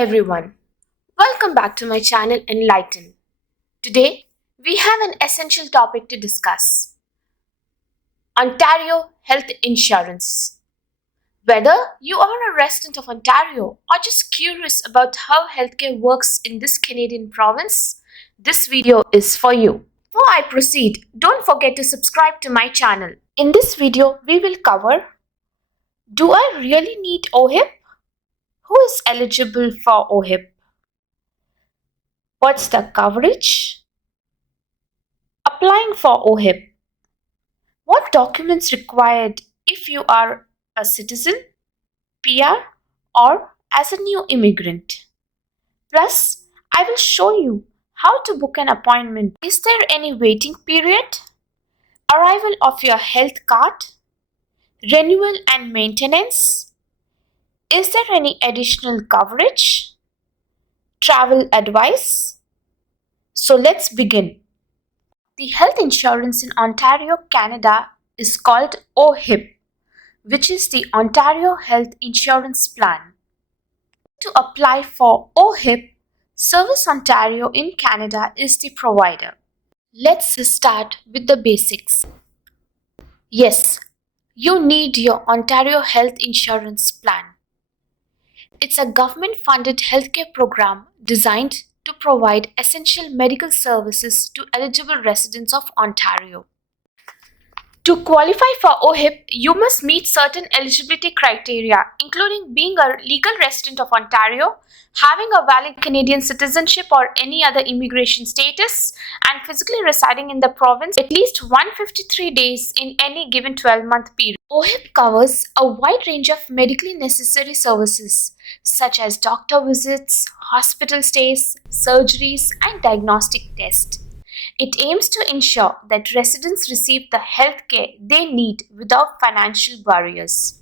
everyone, welcome back to my channel Enlighten. Today, we have an essential topic to discuss: Ontario Health Insurance. Whether you are a resident of Ontario or just curious about how healthcare works in this Canadian province, this video is for you. Before I proceed, don't forget to subscribe to my channel. In this video, we will cover: do I really need Ohip? Who is eligible for Ohip? What's the coverage? Applying for Ohip. What documents required if you are a citizen, PR, or as a new immigrant? Plus, I will show you how to book an appointment. Is there any waiting period? Arrival of your health card? Renewal and maintenance? Is there any additional coverage? Travel advice? So let's begin. The health insurance in Ontario, Canada is called Ohip, which is the Ontario Health Insurance Plan. To apply for Ohip, Service Ontario in Canada is the provider. Let's start with the basics. Yes, you need your Ontario Health Insurance Plan. It's a government-funded healthcare program designed to provide essential medical services to eligible residents of Ontario. To qualify for Ohip, you must meet certain eligibility criteria, including being a legal resident of Ontario, having a valid Canadian citizenship or any other immigration status, and physically residing in the province at least 153 days in any given 12-month period. Ohip covers a wide range of medically necessary services, such as doctor visits, hospital stays, surgeries, and diagnostic tests. It aims to ensure that residents receive the health care they need without financial barriers.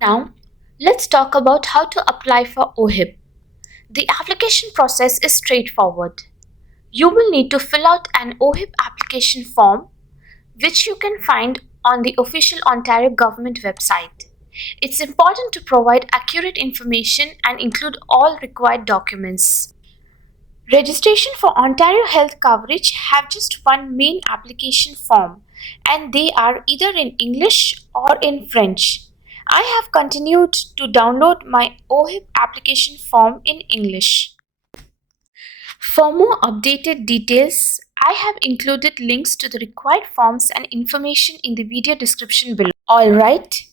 Now, let's talk about how to apply for Ohip. The application process is straightforward. You will need to fill out an Ohip application form, which you can find on the official Ontario government website. It's important to provide accurate information and include all required documents. Registration for Ontario Health Coverage have just one main application form, and they are either in English or in French. I have continued to download my Ohip application form in English. For more updated details, I have included links to the required forms and information in the video description below. Alright,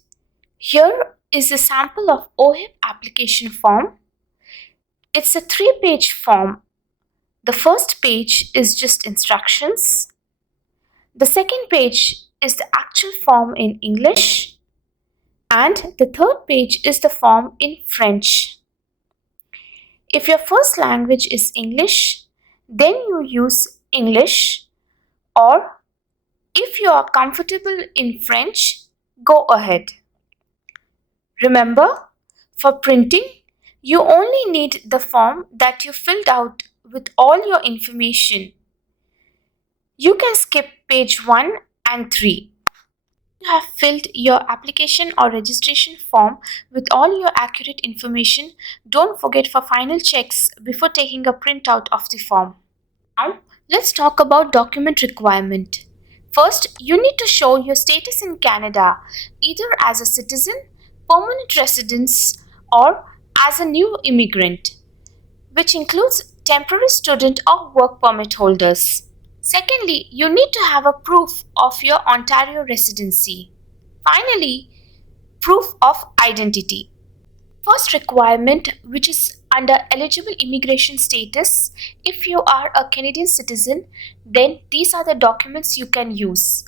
here is a sample of Ohip application form. It's a 3-page form. The first page is just instructions. The second page is the actual form in English. And the third page is the form in French. If your first language is English, then you use English, or if you are comfortable in French, go ahead. Remember, for printing, you only need the form that you filled out with all your information. You can skip page 1 and 3. You have filled your application or registration form with all your accurate information. Don't forget for final checks before taking a printout of the form. Now, let's talk about document requirement. First, you need to show your status in Canada, either as a citizen, permanent residence, or as a new immigrant, which includes temporary student or work permit holders. Secondly, you need to have a proof of your Ontario residency. Finally, proof of identity. First requirement, which is under eligible immigration status, if you are a Canadian citizen, then these are the documents you can use.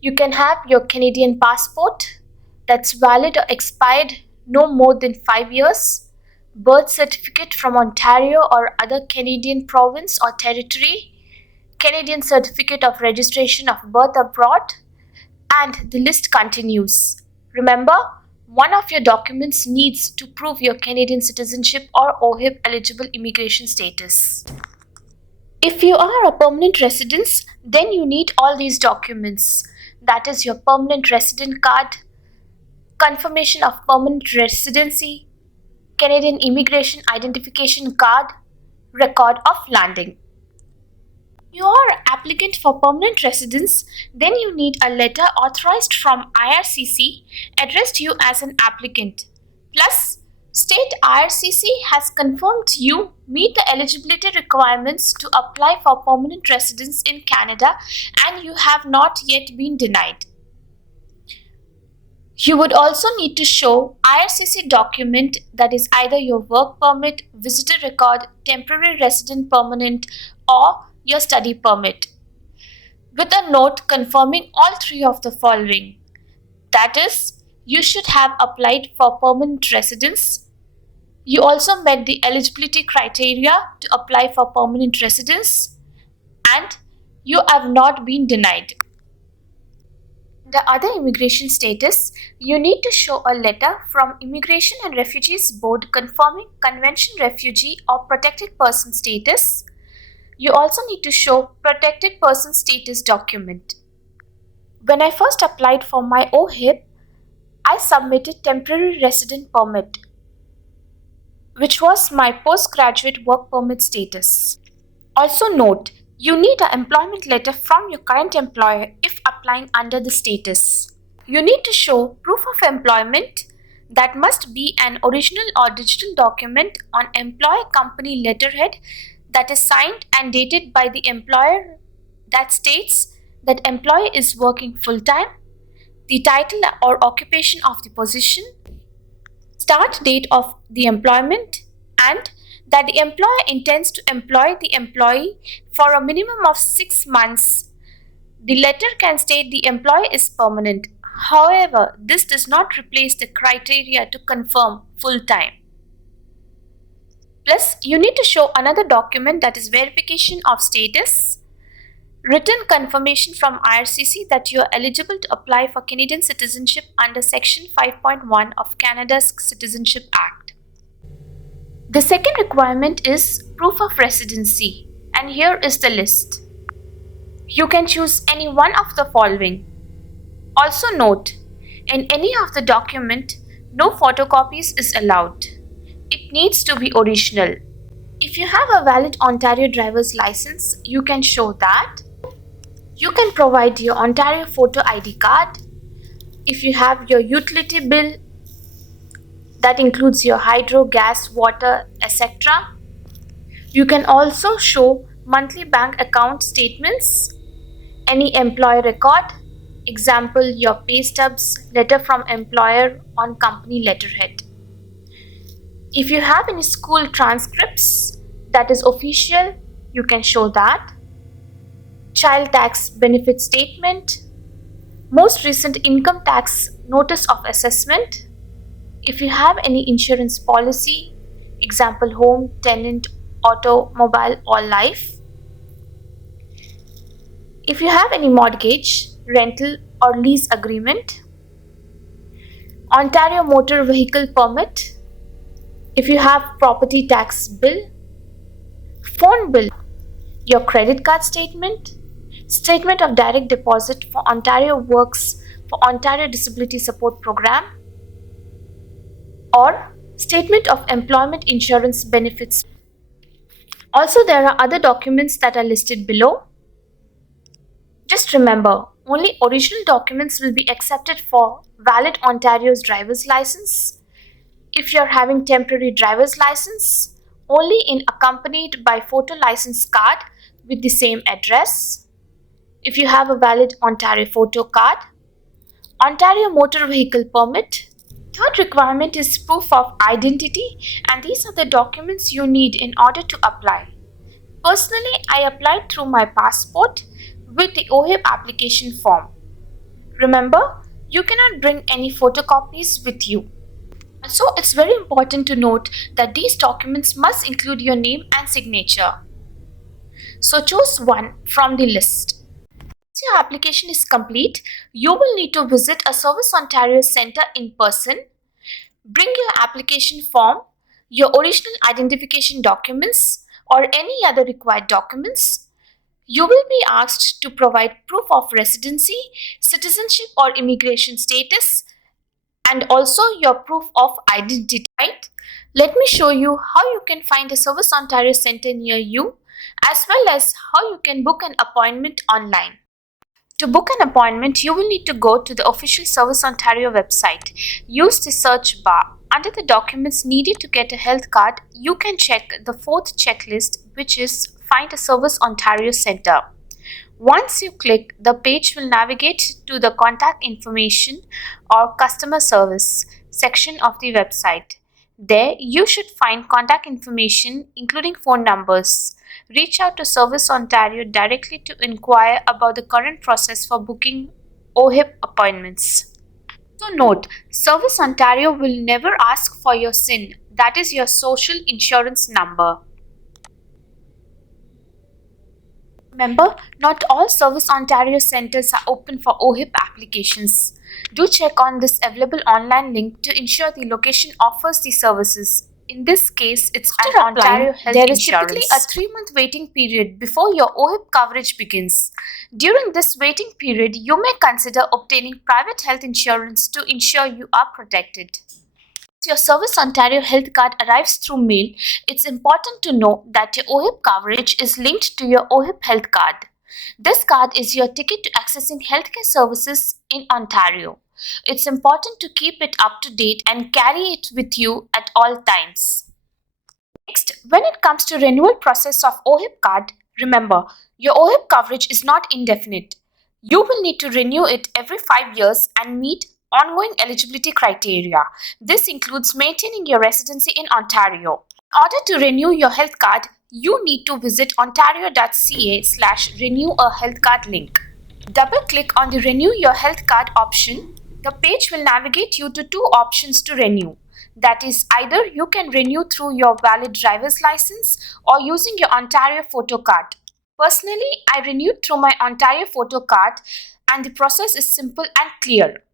You can have your Canadian passport that's valid or expired no more than 5 years, birth certificate from Ontario or other Canadian province or territory, Canadian certificate of registration of birth abroad, and the list continues. Remember, one of your documents needs to prove your Canadian citizenship or Ohip eligible immigration status. If you are a permanent resident, then you need all these documents. That is your permanent resident card, confirmation of permanent residency, Canadian Immigration Identification Card, record of landing. You are applicant for permanent residence, then you need a letter authorized from IRCC addressed you as an applicant. Plus, state IRCC has confirmed you meet the eligibility requirements to apply for permanent residence in Canada and you have not yet been denied. You would also need to show IRCC document that is either your work permit, visitor record, temporary resident permanent, or your study permit, with a note confirming all three of the following. That is, you should have applied for permanent residence. You also met the eligibility criteria to apply for permanent residence, and you have not been denied. The other immigration status, you need to show a letter from Immigration and Refugees Board confirming convention refugee or protected person status. You also need to show protected person status document. When I first applied for my Ohip, I submitted temporary resident permit, which was my postgraduate work permit status. Also note, you need an employment letter from your current employer if applying under the status. You need to show proof of employment that must be an original or digital document on employer company letterhead that is signed and dated by the employer that states that employee is working full-time, the title or occupation of the position, start date of the employment, and that the employer intends to employ the employee for a minimum of 6 months. The letter can state the employee is permanent. However, this does not replace the criteria to confirm full-time. Plus, you need to show another document that is verification of status, written confirmation from IRCC that you are eligible to apply for Canadian citizenship under Section 5.1 of Canada's Citizenship Act. The second requirement is proof of residency, and here is the list. You can choose any one of the following. Also note, in any of the document, no photocopies is allowed. It needs to be original. If you have a valid Ontario driver's license, you can show that. You can provide your Ontario photo ID card. If you have your utility bill, that includes your hydro, gas, water, etc. You can also show monthly bank account statements, any employer record, example your pay stubs, letter from employer on company letterhead. If you have any school transcripts that is official, you can show that. Child tax benefit statement, most recent income tax notice of assessment. If you have any insurance policy, example home, tenant, automobile or life. If you have any mortgage, rental or lease agreement. Ontario motor vehicle permit. If you have property tax bill. Phone bill. Your credit card statement. Statement of direct deposit for Ontario Works for Ontario Disability Support Program. Or statement of employment insurance benefits. Also, there are other documents that are listed below. Just remember, only original documents will be accepted for valid Ontario's driver's license. If you're having temporary driver's license, only in accompanied by photo license card with the same address. If you have a valid Ontario photo card, Ontario motor vehicle permit. Third requirement is proof of identity, and these are the documents you need in order to apply. Personally, I applied through my passport with the Ohip application form. Remember, you cannot bring any photocopies with you. So it's very important to note that these documents must include your name and signature. So choose one from the list. Once your application is complete, you will need to visit a Service Ontario Centre in person, bring your application form, your original identification documents, or any other required documents. You will be asked to provide proof of residency, citizenship or immigration status, and also your proof of identity. Right? Let me show you how you can find a Service Ontario Centre near you, as well as how you can book an appointment online. To book an appointment, you will need to go to the official Service Ontario website. Use the search bar. Under the documents needed to get a health card, you can check the fourth checklist, which is Find a Service Ontario Centre. Once you click, the page will navigate to the contact information or customer service section of the website. There, you should find contact information, including phone numbers. Reach out to Service Ontario directly to inquire about the current process for booking Ohip appointments. So, note Service Ontario will never ask for your SIN, that is your social insurance number. Remember, not all Service Ontario centres are open for Ohip applications. Do check on this available online link to ensure the location offers the services. In this case, it's After an Ontario health there is insurance. typically A 3-month waiting period before your Ohip coverage begins. During this waiting period, you may consider obtaining private health insurance to ensure you are protected. Your Service Ontario health card arrives through mail, it's important to know that your Ohip coverage is linked to your Ohip health card. This card is your ticket to accessing healthcare services in Ontario. It's important to keep it up to date and carry it with you at all times. Next, when it comes to renewal process of Ohip card, remember, your Ohip coverage is not indefinite. You will need to renew it every 5 years and meet ongoing eligibility criteria. This includes maintaining your residency in Ontario. In order to renew your health card, you need to visit ontario.ca/renew a health card link. Double-click on the Renew Your Health Card option. The page will navigate you to two options to renew. That is, either you can renew through your valid driver's license or using your Ontario photo card. Personally, I renewed through my Ontario photo card and the process is simple and clear.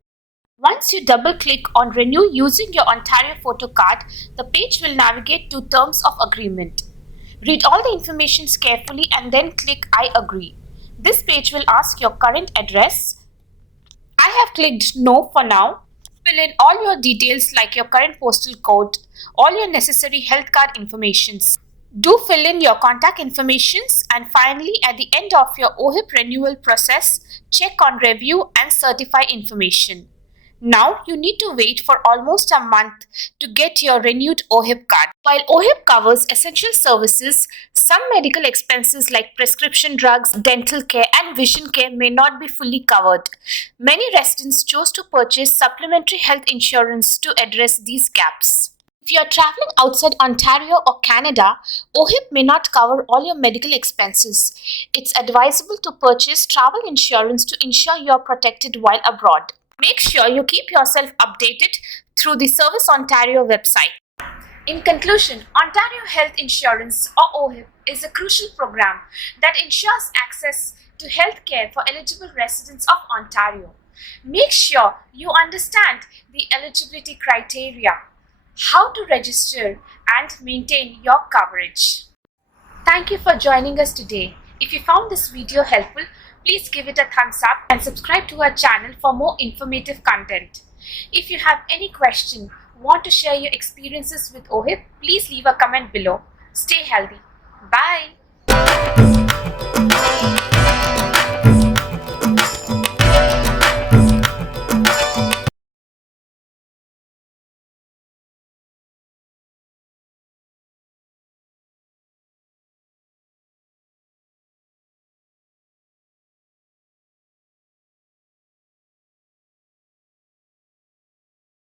Once you double-click on Renew using your Ontario photo card, the page will navigate to Terms of Agreement. Read all the information carefully and then click I agree. This page will ask your current address. I have clicked No for now. Fill in all your details like your current postal code, all your necessary health card informations. Do fill in your contact informations, and finally at the end of your Ohip renewal process, check on Review and Certify information. Now you need to wait for almost a month to get your renewed Ohip card. While Ohip covers essential services, some medical expenses like prescription drugs, dental care and vision care may not be fully covered. Many residents chose to purchase supplementary health insurance to address these gaps. If you are traveling outside Ontario or Canada, Ohip may not cover all your medical expenses. It's advisable to purchase travel insurance to ensure you are protected while abroad. Make sure you keep yourself updated through the Service Ontario website. In conclusion, Ontario Health Insurance or OHIP is a crucial program that ensures access to health care for eligible residents of Ontario. Make sure you understand the eligibility criteria, how to register and maintain your coverage. Thank you for joining us today. If you found this video helpful, please give it a thumbs up and subscribe to our channel for more informative content. If you have any question, want to share your experiences with OHIP, please leave a comment below. Stay healthy. Bye.